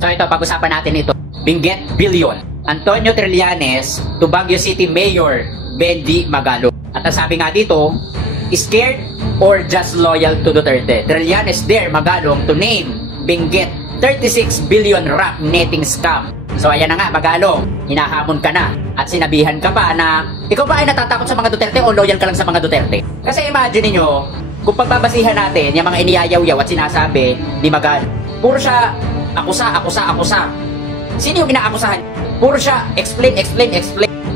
So ito, pag-usapan natin ito. Benguet Billion. Antonio Trillanes to Baguio City Mayor Bendy Magalong. At ang sabi nga dito, scared or just loyal to Duterte? Trillanes dare Magalong to name Benguet 36 billion rap netting scam. So ayan na nga, Magalong, hinahamon ka na at sinabihan ka pa na ikaw ba ay natatakot sa mga Duterte o loyal ka lang sa mga Duterte? Kasi imagine niyo, kung pagbabasihan natin yung mga iniyayaw-yaw at sinasabi ni Magalong, puro siya akusa. Sino yung inaakusahan? Puro siya explain.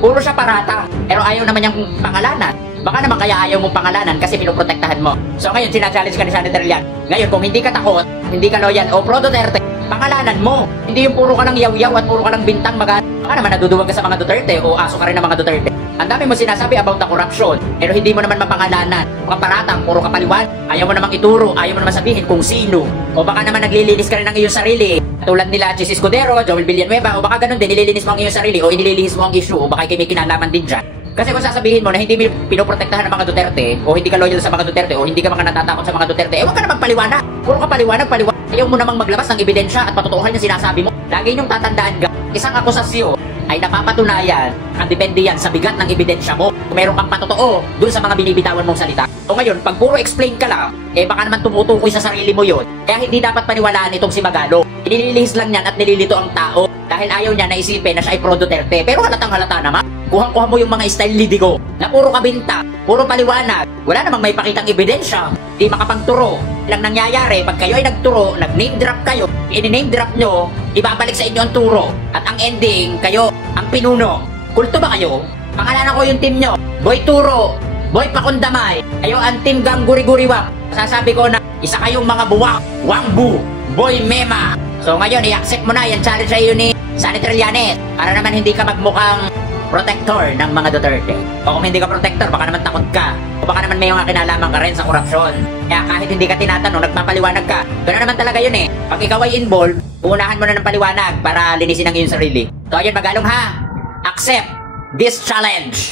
Puro siya parata. Pero ayaw naman niyang pangalanan. Baka naman kaya ayaw mong pangalanan kasi pinoprotektahan mo. So ngayon, sina-challenge ka ni Senator Trillanes. Ngayon, kung hindi ka takot, hindi ka loyal o pro Duterte, pangalanan mo. Hindi yung puro ka lang yaw-yaw at puro ka lang bintang Baka naman naduduwag ka sa mga Duterte o aso ka rin ng mga Duterte. Ang dami mo sinasabi about the corruption, pero hindi mo naman mapangalanan. Kaparatang, puro kapaliwan. Ayaw mo namang ituro, ayaw mo naman sabihin kung sino. O baka naman naglilinis ka rin ng iyong sarili. Tulad nila Chis Escudero, Joel Villanueva, o baka ganun din, nililinis mo ang iyong sarili o inililihis mo ang issue o baka may kinalaman din dyan. Kasi kung sasabihin mo na hindi mo pinoprotektahan ng mga Duterte o hindi ka loyal sa mga Duterte o hindi ka mga natatakot sa mga Duterte, wag ka naman paliwanag. Puro ka paliwanag. Ayaw mo namang maglabas ng ebidensya at patutuhan yung sinasabi mo. Lagi niyong tatandaan, isang akusasyon ay napapatunayan at depende yan sa bigat ng ebidensya mo. Kung meron kang patotoo dun sa mga binibitawan mong salita. O ngayon, pag puro explain ka lang, baka naman tumutukoy sa sarili mo yun. Kaya hindi dapat paniwalaan itong si Magalong. Nililihis lang yan at nililito ang tao dahil ayaw niya na isipin na siya ay pro Duterte. Pero halatang halata naman. Kuhang-kuha mo yung mga style lidigo na puro kabinta, puro paliwanag. Wala namang may pakitang ebidensya. Di makapagturo. Lang nangyayari, pag kayo ay nagturo, nag-name drop kayo, i-name drop nyo, ibabalik sa inyo ang turo. At ang ending, kayo ang pinuno. Kulto ba kayo? Pangalanan ko yung team nyo. Boy Turo, Boy Pakundamay, kayo ang team gang guri-guriwak. Sasabi ko na isa kayong mga buwak, Wangbu, Boy Mema. So ngayon, i-accept mo na yan challenge sa iyo ni Senator Trillanes para naman hindi ka magmukhang protector ng mga Duterte. O kung hindi ka protector, baka naman takot ka. O baka naman may mga kinalaman ka rin sa korupsyon. Kaya kahit hindi ka tinatanong, nagpapaliwanag ka. Ganoon naman talaga yun eh. Pag ikaw ay involved, uunahan mo na ng paliwanag para linisin ang iyong sarili. So ayun, Magalong ha, accept this challenge.